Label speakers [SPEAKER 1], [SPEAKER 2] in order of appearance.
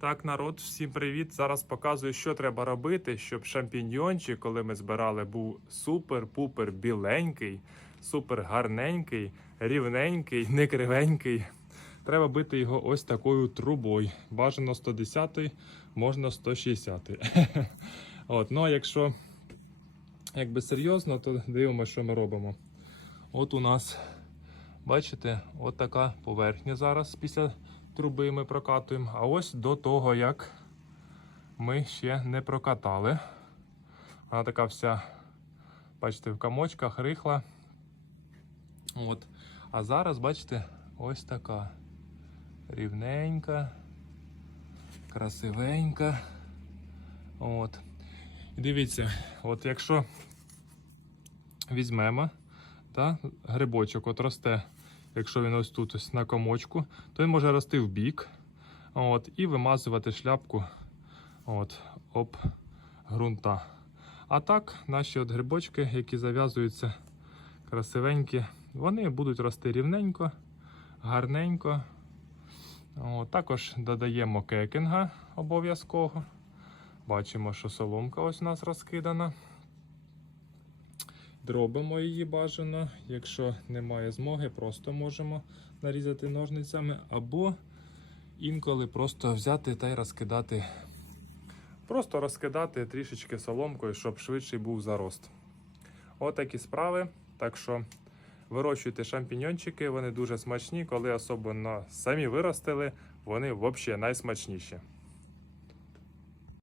[SPEAKER 1] Так, народ, всім привіт! Зараз показую, що треба робити, щоб шампіньйончик, коли ми збирали, був супер-пупер біленький, супер гарненький, рівненький, не кривенький. Треба бити його ось такою трубою. Бажано 110, можна 160. От, ну а якщо якби серйозно, то дивимося, що ми робимо. От у нас, бачите, от така поверхня зараз після труби ми прокатуємо. А ось до того, як ми ще не прокатали. Вона така вся, бачите, в комочках рихла. От. А зараз, бачите, ось така рівненька, красивенька. От. І дивіться, от якщо візьмемо, та, грибочок от росте, якщо він ось тут ось на комочку, то він може рости в бік от, і вимазувати шляпку от, об ґрунта. А так, наші от грибочки, які зав'язуються красивенькі, вони будуть рости рівненько, гарненько. От, також додаємо кекінга обов'язково. Бачимо, що соломка ось у нас розкидана. Дробимо її бажано. Якщо немає змоги, просто можемо нарізати ножницями, або інколи просто взяти та й розкидати. Просто розкидати трішечки соломкою, щоб швидший був зарост. Отакі справи. Так що вирощуйте шампіньончики, вони дуже смачні, коли особливо самі виростили, вони взагалі найсмачніші.